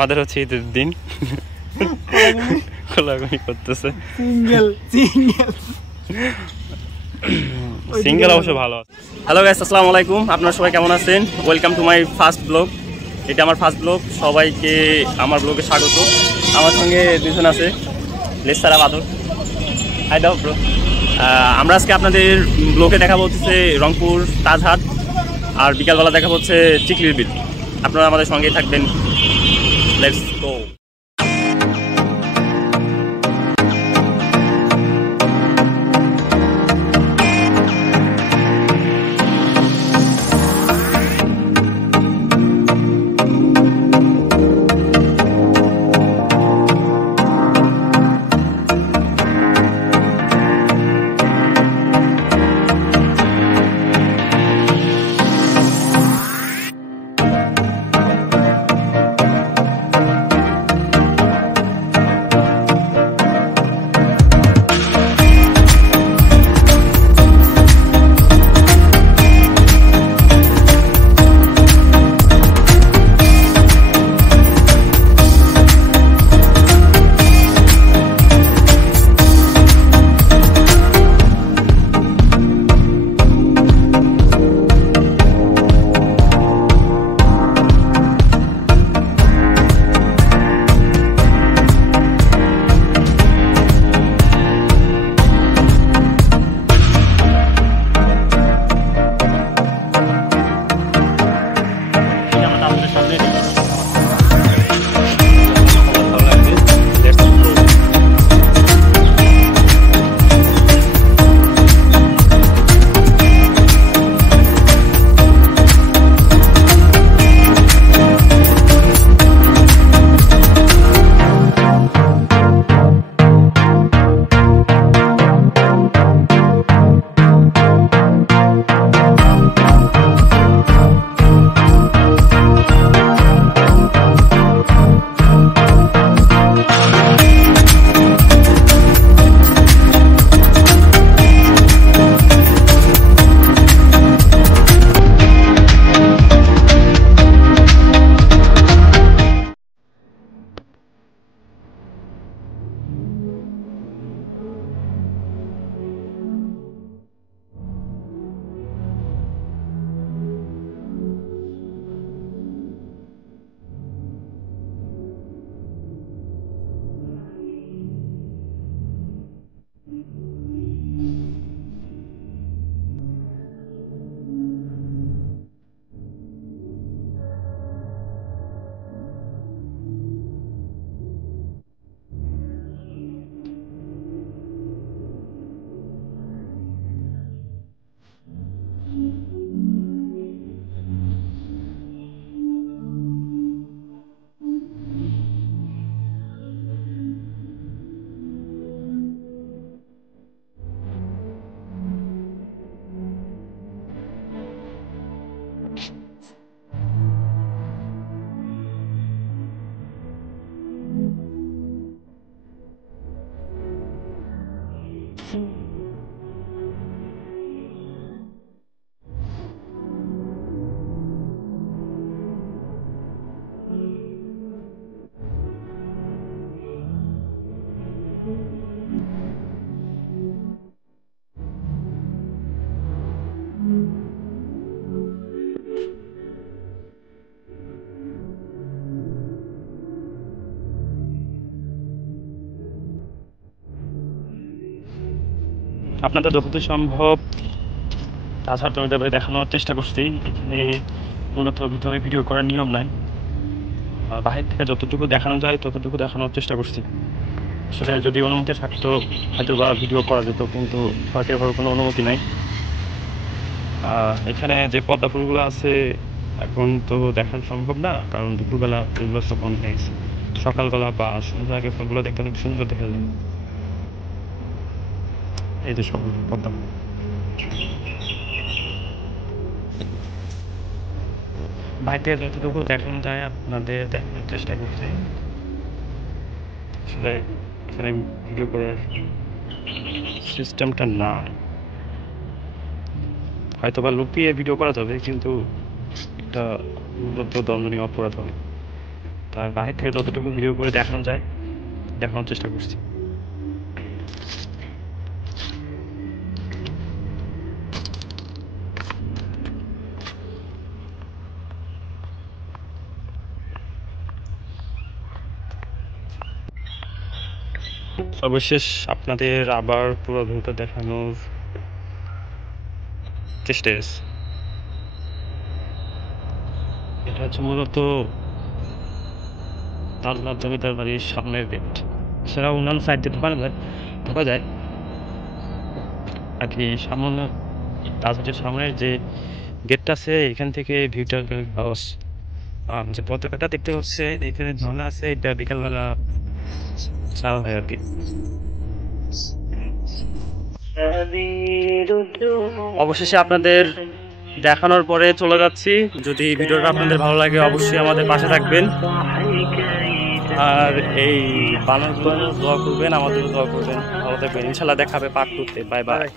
আমাদের হচ্ছে ঈদের দিন খোলাখুলি করতেছে সিঙ্গেল অবশ্য ভালো। হ্যালো গাইস, আসসালামু আলাইকুম। আপনারা সবাই কেমন আছেন? Welcome to my first blog. এটা আমার ফার্স্ট ব্লগ। সবাইকে আমার ব্লগে স্বাগত। আমার সঙ্গে দুজন আছে, লেসারা বাদর। হাই দাও ব্রো। আমরা আজকে আপনাদের ব্লগে দেখাবো হচ্ছে রংপুর তাজহাট, আর বিকালবেলা দেখাবো হচ্ছে চিকলির বিল। আপনারা আমাদের সঙ্গেই থাকবেন। Let's go. আপনাদের যতদূর সম্ভব তাছাড়া তোমাদের দেখানোর চেষ্টা করছি। এখানে মূলত ভিতরে ভিডিও করার নিয়ম নাই, বাহির থেকে যতটুকু দেখানো যায় ততটুকু দেখানোর চেষ্টা করছি। আসলে যদি অনুমতি থাকতো হয়তো বা ভিডিও করা যেত, কিন্তু সরকারিভাবে কোনো অনুমতি নাই। এখানে যে পদ্মা ফুলগুলো আছে এখন তো দেখানো সম্ভব না, কারণ দুপুরবেলা ফুলগুলো সব বন্ধ হয়ে গেছে। সকালবেলা বা সন্ধ্যার আগে ফুলগুলো দেখতে অনেক সুন্দর দেখা যায়। এই যে সব পদ্মা ফুল। বাইরে যতটুকু দেখানো যায় আপনাদের দেখানোর চেষ্টা করছি। আসলে এখানে ভিডিও করার সিস্টেমটা না, হয়তো বা লুকিয়ে ভিডিও করা যাবে, কিন্তু এটা মূলত দণ্ডনীয় অপরাধ হবে। তার বাহির থেকে যতটুকু ভিডিও করে দেখানো যায় দেখানোর চেষ্টা করছি। সর্বশেষ আপনাদের আবার পুরো ভিউটা দেখানোর চেষ্টা করছি। এটা হচ্ছে মূলত তালনাথ জমিদার বাড়ির সামনের গেট। এছাড়া অন্যান্য সাইড দিয়ে ঢোকা যায় আর কি। সামনে রাজবাড়ির সামনের যে গেটটা আছে এখান থেকে ভিউটা যে পতাকাটা দেখতে হচ্ছে এখানে ঝর্ণা আছে, এটা বিকালবেলা ছাড়া হয় আর কি। অবশেষে আপনাদের দেখানোর পরে চলে যাচ্ছি। যদি ভিডিওটা আপনাদের ভালো লাগে অবশ্যই আমাদের পাশে থাকবেন, আর এই বানানোর জন্য দোয়া করবেন, আমাদেরও দোয়া করবেন। ভালো থাকবেন, ইনশাল্লাহ দেখা হবে পার্ট 2 তে। Bye bye.